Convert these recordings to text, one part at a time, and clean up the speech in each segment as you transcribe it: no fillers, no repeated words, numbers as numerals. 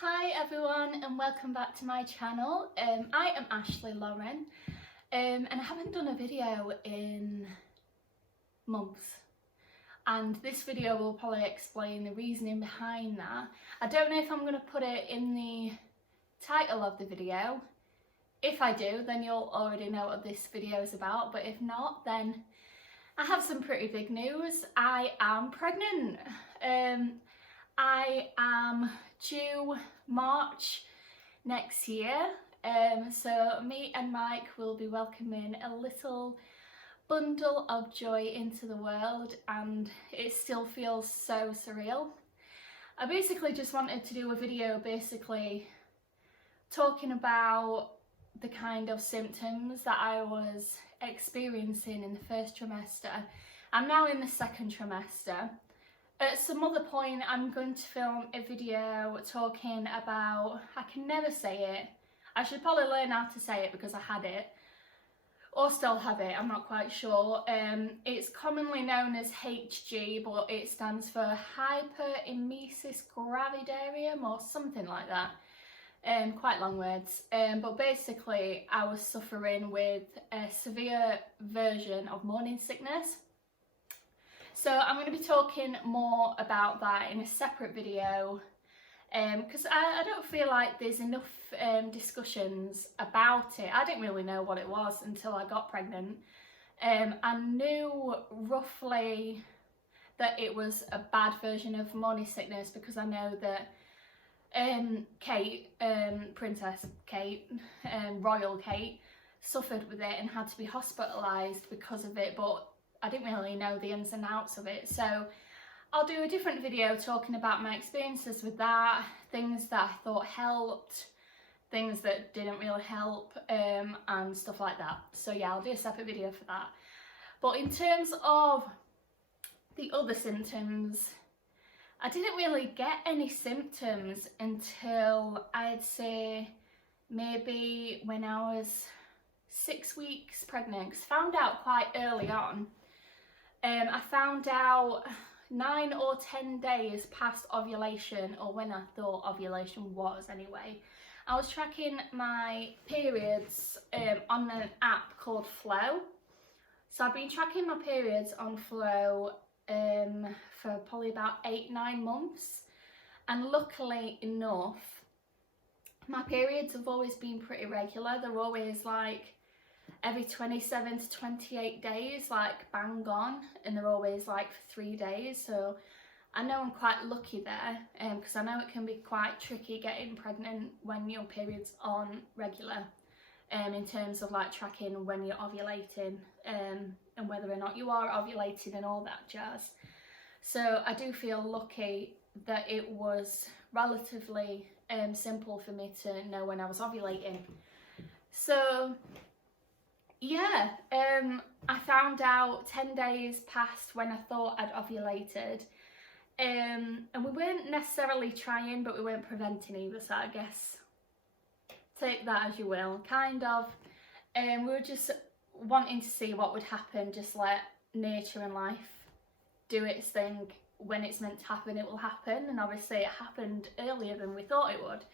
Hi everyone and welcome back to my channel. I am Ashley Lauren and I haven't done a video in months, and this video will probably explain the reasoning behind that. I don't know if I'm going to put it in the title of the video. If I do, then you'll already know what this video is about, but if not, then I have some pretty big news. I am pregnant. I am due March next year, so me and Mike will be welcoming a little bundle of joy into the world, and it still feels so surreal. I basically just wanted to do a video talking about the kind of symptoms that I was experiencing in the first trimester. I'm now in the second trimester. At some other point I'm going to film a video talking about, I can never say it, I should probably learn how to say it because I had it, or still have it, I'm not quite sure. It's commonly known as HG, but it stands for hyperemesis gravidarium or something like that. Quite long words, but basically I was suffering with a severe version of morning sickness. So I'm going to be talking more about that in a separate video, because I don't feel like there's enough discussions about it. I didn't really know what it was until I got pregnant. I knew roughly that it was a bad version of morning sickness because I know that Kate, Princess Kate, Royal Kate, suffered with it and had to be hospitalised because of it, but I didn't really know the ins and outs of it. So I'll do a different video talking about my experiences with that, things that I thought helped, things that didn't really help, and stuff like that. So yeah, I'll do a separate video for that. But in terms of the other symptoms, I didn't really get any symptoms until I'd say maybe when I was 6 weeks pregnant, because I found out quite early on. I found out 9 or 10 days past ovulation, or when I thought ovulation was anyway. I was tracking my periods on an app called Flow. So I've been tracking my periods on Flow for probably about 8-9 months, and luckily enough my periods have always been pretty regular. They're always like every 27 to 28 days, like bang on, and they're always like for 3 days. So I know I'm quite lucky there, because I know it can be quite tricky getting pregnant when your periods aren't regular, in terms of like tracking when you're ovulating, and whether or not you are ovulating and all that jazz. So I do feel lucky that it was relatively simple for me to know when I was ovulating. So yeah, I found out 10 days past when I thought I'd ovulated, and we weren't necessarily trying, but we weren't preventing either, so I guess take that as you will, kind of. We were just wanting to see what would happen, just let nature and life do its thing. When it's meant to happen, it will happen, and obviously it happened earlier than we thought it would.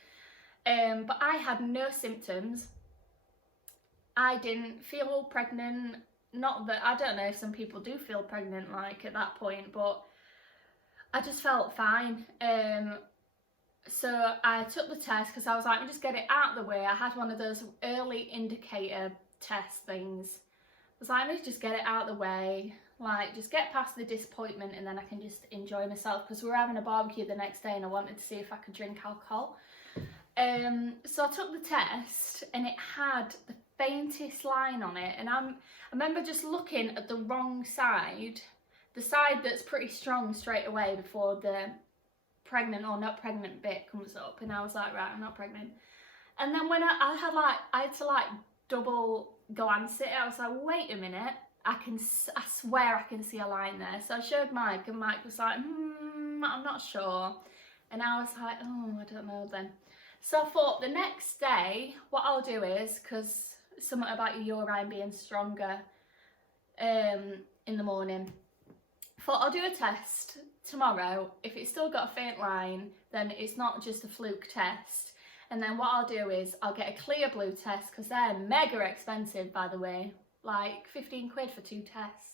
But I had no symptoms. I didn't feel pregnant. Not that, I don't know if some people do feel pregnant like at that point, but I just felt fine. So I took the test because I was like, just get it out of the way. I had one of those early indicator test things. I was like, let's just get it out of the way, like just get past the disappointment, and then I can just enjoy myself, because we were having a barbecue the next day and I wanted to see if I could drink alcohol. So I took the test and it had the faintest line on it, and I remember just looking at the wrong side, the side that's pretty strong straight away before the pregnant or not pregnant bit comes up, and I was like, right, I'm not pregnant. And then when I had to like double glance it, I was like, wait a minute, I swear I can see a line there. So I showed Mike, and Mike was like, I'm not sure. And I was like, oh, I don't know then. So I thought the next day, what I'll do is, because something about your urine being stronger in the morning, I thought I'll do a test tomorrow. If it's still got a faint line, then it's not just a fluke test. And then what I'll do is I'll get a clear blue test, because they're mega expensive, by the way, like 15 quid for 2 tests.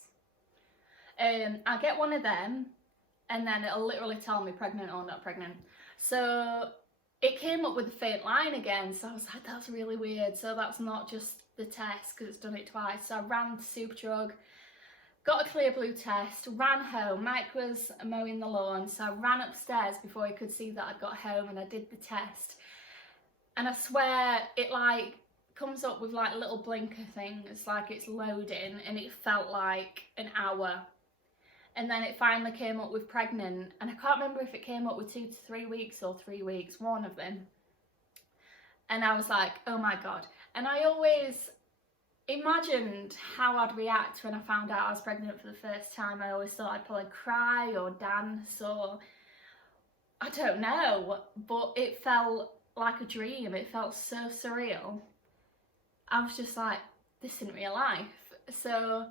I'll get one of them, and then it'll literally tell me pregnant or not pregnant. So it came up with a faint line again, so I was like, that's really weird. So that's not just the test, because it's done it twice. So I ran to Superdrug, got a clear blue test, ran home. Mike was mowing the lawn, so I ran upstairs before he could see that I'd got home, and I did the test. And I swear it like comes up with like a little blinker thing. It's like it's loading, and it felt like an hour. And then it finally came up with pregnant, and I can't remember if it came up with 2 to 3 weeks or 3 weeks, one of them. And I was like, oh my God. And I always imagined how I'd react when I found out I was pregnant for the first time. I always thought I'd probably cry or dance, or I don't know, but it felt like a dream. It felt so surreal. I was just like, this isn't real life. So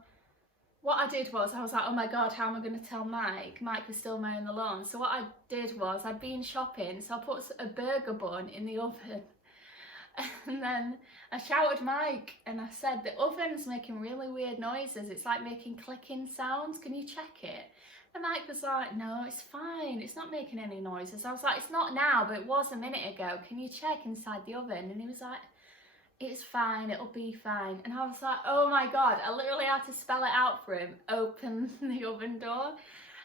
what I did was, I was like, oh my God, how am I going to tell Mike? Mike was still mowing the lawn. So what I did was, I'd been shopping, so I put a burger bun in the oven. And then I shouted Mike, and I said, the oven's making really weird noises. It's like making clicking sounds. Can you check it? And Mike was like, no, it's fine. It's not making any noises. I was like, it's not now, but it was a minute ago. Can you check inside the oven? And he was like, it's fine, it'll be fine. And I was like, oh my God, I literally had to spell it out for him, open the oven door.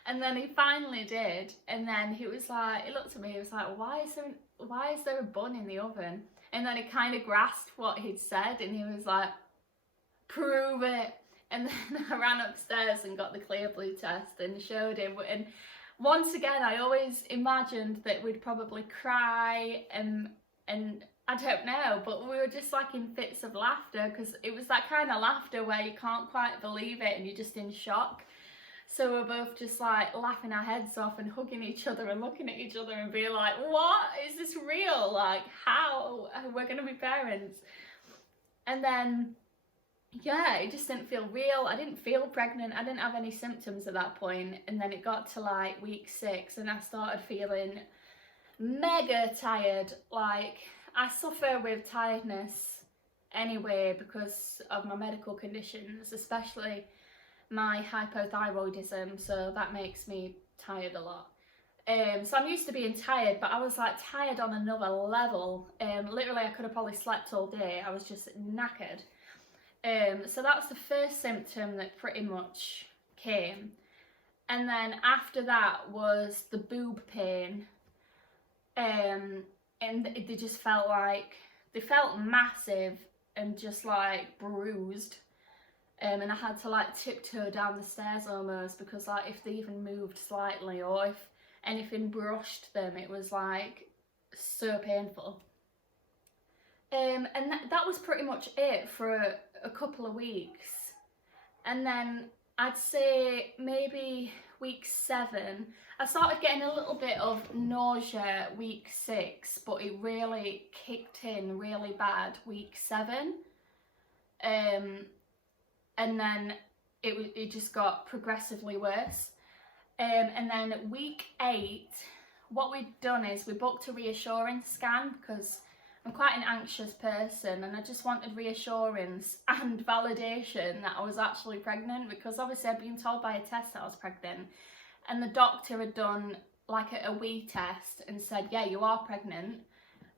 And then he finally did. And then he was like, he looked at me, he was like, why is there a bun in the oven? And then he kind of grasped what he'd said, and he was like, prove it. And then I ran upstairs and got the clear blue test and showed him. And once again, I always imagined that we'd probably cry, and I don't know, but we were just like in fits of laughter, because it was that kind of laughter where you can't quite believe it and you're just in shock. So we're both just like laughing our heads off and hugging each other and looking at each other and being like, what? Is this real? Like, how? We're going to be parents. And then, yeah, it just didn't feel real. I didn't feel pregnant. I didn't have any symptoms at that point. And then it got to like week 6, and I started feeling mega tired. Like, I suffer with tiredness anyway because of my medical conditions, especially my hypothyroidism, so that makes me tired a lot. So I'm used to being tired, but I was like tired on another level. Literally I could have probably slept all day. I was just knackered. So that's the first symptom that pretty much came. And then after that was the boob pain. And they just felt like, they felt massive and just like bruised. And I had to like tiptoe down the stairs almost, because like if they even moved slightly or if anything brushed them, it was like so painful. And that was pretty much it for a couple of weeks. And then I'd say maybe week 7, I started getting a little bit of nausea week 6, but it really kicked in really bad week 7. And then it just got progressively worse. And then week 8, what we'd done is we booked a reassurance scan, because I'm quite an anxious person and I just wanted reassurance and validation that I was actually pregnant, because obviously I'd been told by a test that I was pregnant, and the doctor had done like a wee test and said, yeah, you are pregnant.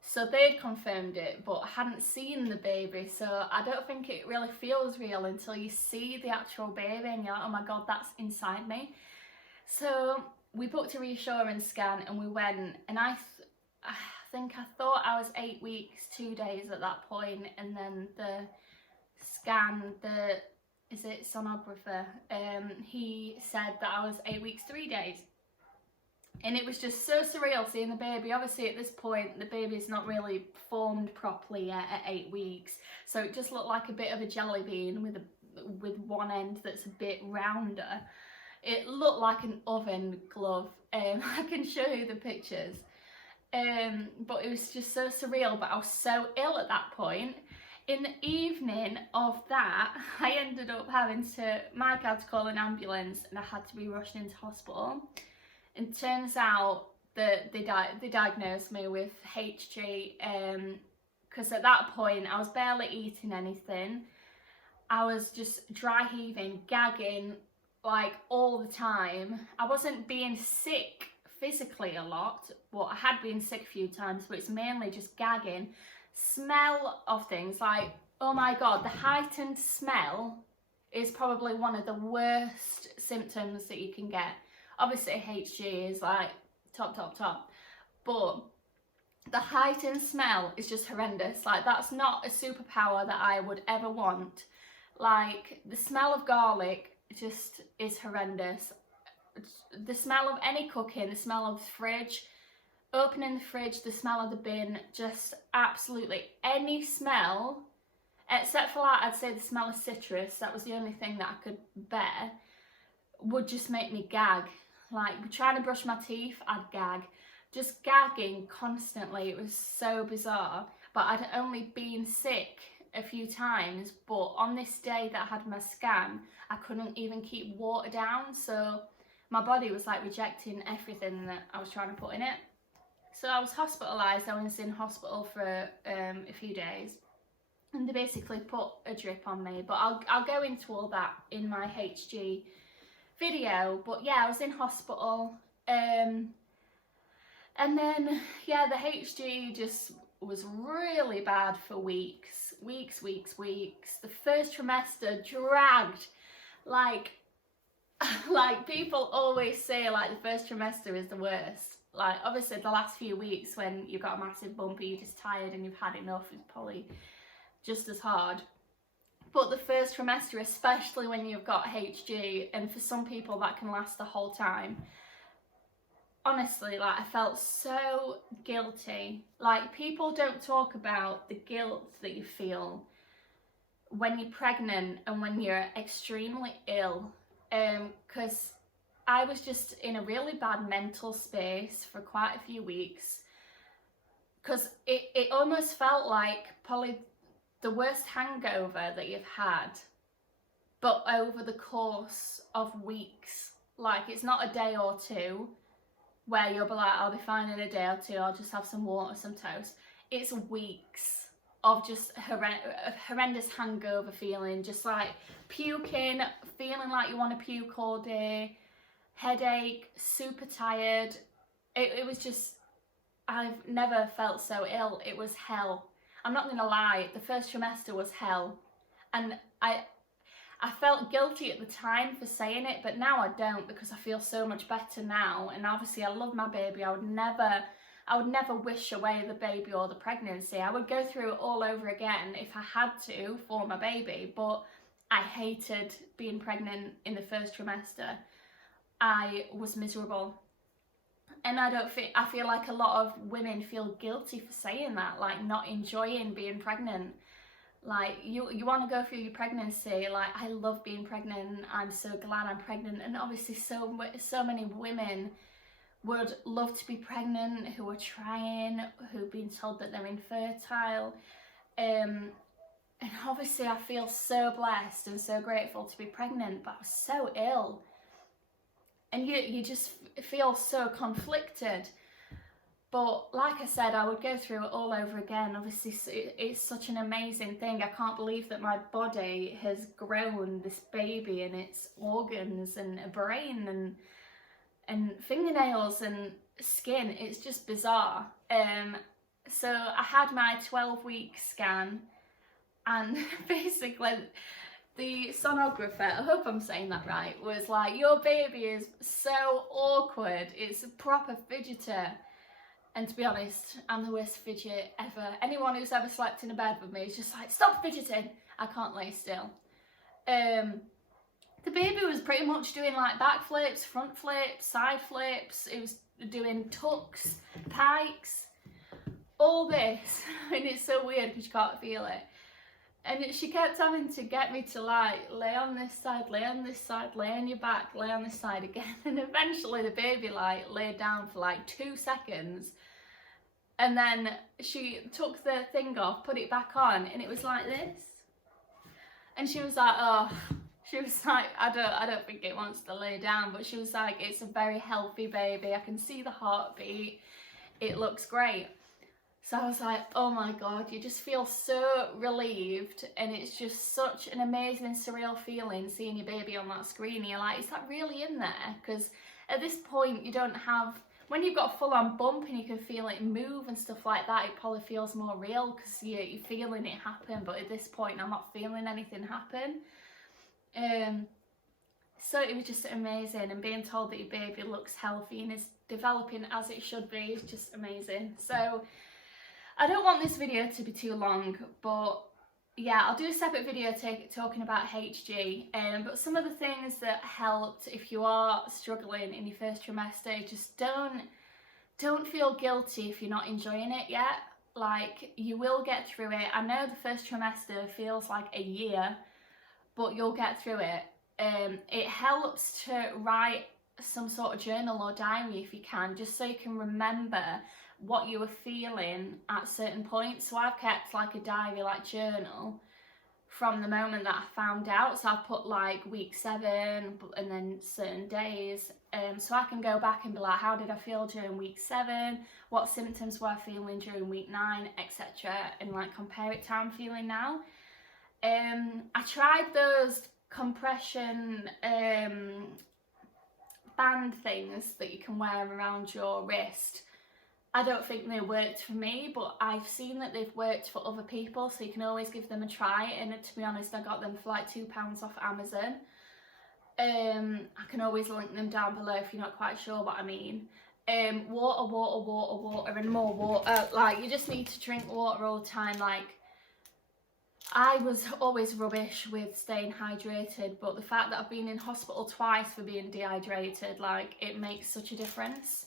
So they'd confirmed it, but hadn't seen the baby. So I don't think it really feels real until you see the actual baby and you're like, oh my God, that's inside me. So we booked a reassurance scan and we went, and I thought I was 8 weeks, 2 days at that point. And then the scan, is it sonographer, he said that I was 8 weeks, 3 days. And it was just so surreal seeing the baby. Obviously at this point the baby's not really formed properly yet at 8 weeks, so it just looked like a bit of a jelly bean with one end that's a bit rounder. It looked like an oven glove. I can show you the pictures. But it was just so surreal. But I was so ill at that point. In the evening of that, I ended up having to, Mike had to call an ambulance and I had to be rushed into hospital. And turns out that they diagnosed me with HG, because at that point I was barely eating anything. I was just dry heaving, gagging, like all the time. I wasn't being sick physically a lot, but I had been sick a few times, but it's mainly just gagging. Smell of things, like, oh my god, the heightened smell is probably one of the worst symptoms that you can get. Obviously HG is like top, but the heightened smell is just horrendous. Like, that's not a superpower that I would ever want. Like, the smell of garlic just is horrendous. The smell of any cooking, the smell of the fridge, opening the fridge, the smell of the bin, just absolutely any smell, except for, like, I'd say the smell of citrus, that was the only thing that I could bear, would just make me gag. Like, trying to brush my teeth, I'd gag. Just gagging constantly. It was so bizarre. But I'd only been sick a few times, but on this day that I had my scan, I couldn't even keep water down, so my body was like rejecting everything that I was trying to put in it. So I was hospitalised. I was in hospital for a few days, and they basically put a drip on me, but I'll go into all that in my HG video. But yeah, I was in hospital, and then yeah, the HG just was really bad for weeks. The first trimester dragged, like people always say, like, the first trimester is the worst. Like, obviously the last few weeks when you've got a massive bump, you're just tired and you've had enough, is probably just as hard. But the first trimester, especially when you've got HG, and for some people that can last the whole time, honestly, like, I felt so guilty. Like, people don't talk about the guilt that you feel when you're pregnant and when you're extremely ill, because I was just in a really bad mental space for quite a few weeks, because it almost felt like probably the worst hangover that you've had, but over the course of weeks. Like, it's not a day or two where you'll be like, I'll be fine in a day or two, I'll just have some water, some toast. It's weeks of just horrendous hangover feeling, just like puking, feeling like you want to puke all day, headache, super tired. It was just, I've never felt so ill. It was hell. I'm not gonna lie, the first trimester was hell. And I felt guilty at the time for saying it, but now I don't, because I feel so much better now. And obviously I love my baby. I would never wish away the baby or the pregnancy. I would go through it all over again if I had to for my baby, but I hated being pregnant in the first trimester. I was miserable. And I feel like a lot of women feel guilty for saying that, like not enjoying being pregnant. Like, you want to go through your pregnancy, like, I love being pregnant, I'm so glad I'm pregnant. And obviously so many women would love to be pregnant, who are trying, who've been told that they're infertile. And obviously I feel so blessed and so grateful to be pregnant, but I was so ill. And you just feel so conflicted. But like I said, I would go through it all over again. Obviously, it's such an amazing thing. I can't believe that my body has grown this baby and its organs and a brain and fingernails and skin. It's just bizarre. So I had my 12-week scan, and basically the sonographer, I hope I'm saying that right, was like, your baby is so awkward. It's a proper fidgeter. And to be honest, I'm the worst fidget ever. Anyone who's ever slept in a bed with me is just like, stop fidgeting. I can't lay still. The baby was pretty much doing like back flips, front flips, side flips. It was doing tucks, pikes, all this. And it's so weird because you can't feel it. And she kept having to get me to like lay on this side, lay on this side, lay on your back, lay on this side again. And eventually the baby like laid down for like 2 seconds. And then she took the thing off, put it back on, and it was like this. And she was like, oh, She was like, I don't think it wants to lay down, but she was like, it's a very healthy baby. I can see the heartbeat. It looks great. So I was like, oh my God, you just feel so relieved, and it's just such an amazing, surreal feeling seeing your baby on that screen. You're like, is that really in there? Because at this point, you don't have, when you've got a full-on bump and you can feel it move and stuff like that, it probably feels more real because you're feeling it happen. But at this point, I'm not feeling anything happen. So it was just amazing, and being told that your baby looks healthy and is developing as it should be is just amazing. So I don't want this video to be too long, but yeah, I'll do a separate video talking about HG. But some of the things that helped if you are struggling in your first trimester, just don't feel guilty if you're not enjoying it yet. Like, you will get through it. I know the first trimester feels like a year, but you'll get through it. It helps to write some sort of journal or diary if you can, just so you can remember what you were feeling at certain points. So I've kept like a diary, like journal, from the moment that I found out. So I've put like week 7 and then certain days, so I can go back and be like, how did I feel during week 7, what symptoms were I feeling during week 9, etc., and like compare it to how I'm feeling now. I tried those compression band things that you can wear around your wrist. I don't think they worked for me, but I've seen that they've worked for other people, so you can always give them a try. And to be honest, I got them for like £2 off Amazon. I can always link them down below if you're not quite sure what I mean. Water, water, water, water, and more water. Like, you just need to drink water all the time. Like, I was always rubbish with staying hydrated, but the fact that I've been in hospital twice for being dehydrated, like, it makes such a difference.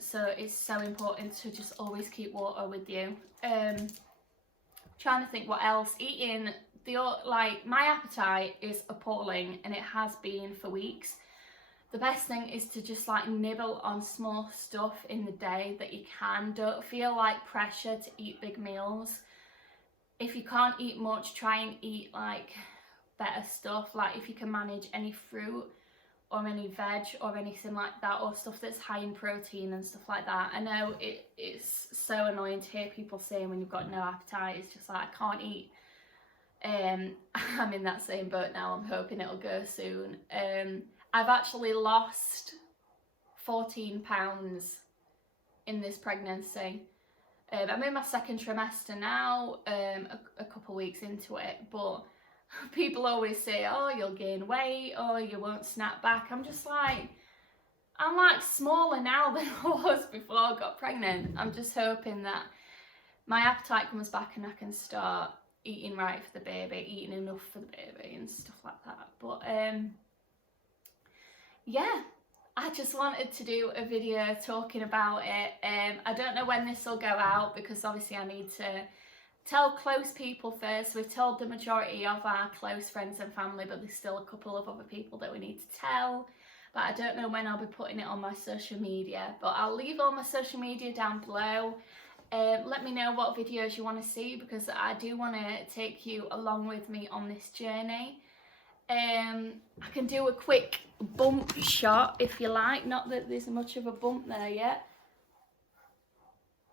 So it's so important to just always keep water with you. Trying to think what else. Eating, like, my appetite is appalling, and it has been for weeks. The best thing is to just like nibble on small stuff in the day that you can. Don't feel like pressure to eat big meals. If you can't eat much, try and eat like better stuff. Like, if you can manage any fruit or any veg or anything like that, or stuff that's high in protein and stuff like that. I know it's so annoying to hear people saying when you've got no appetite, it's just like, I can't eat. I'm in that same boat now. I'm hoping it'll go soon. I've actually lost 14 pounds in this pregnancy. I'm in my second trimester now, a couple weeks into it, but people always say, oh, you'll gain weight, or you won't snap back. I'm just like, I'm like smaller now than I was before I got pregnant. I'm just hoping that my appetite comes back and I can start eating right for the baby, eating enough for the baby and stuff like that. But yeah, I just wanted to do a video talking about it. I don't know when this will go out, because obviously I need to tell close people first. We've told the majority of our close friends and family, but there's still a couple of other people that we need to tell. But I don't know when I'll be putting it on my social media, but I'll leave all my social media down below. Let me know what videos you want to see, because I do want to take you along with me on this journey. I can do a quick bump shot if you like. Not that there's much of a bump there yet.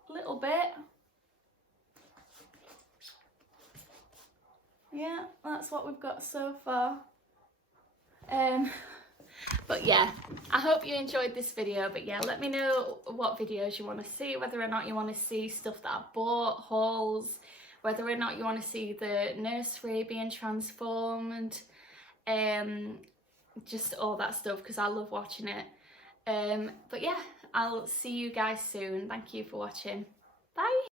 A little bit. Yeah, that's what we've got so far. But yeah, I hope you enjoyed this video. But yeah, let me know what videos you want to see, whether or not you want to see stuff that I bought, hauls, whether or not you want to see the nursery being transformed, just all that stuff, because I love watching it. But yeah, I'll see you guys soon. Thank you for watching. Bye.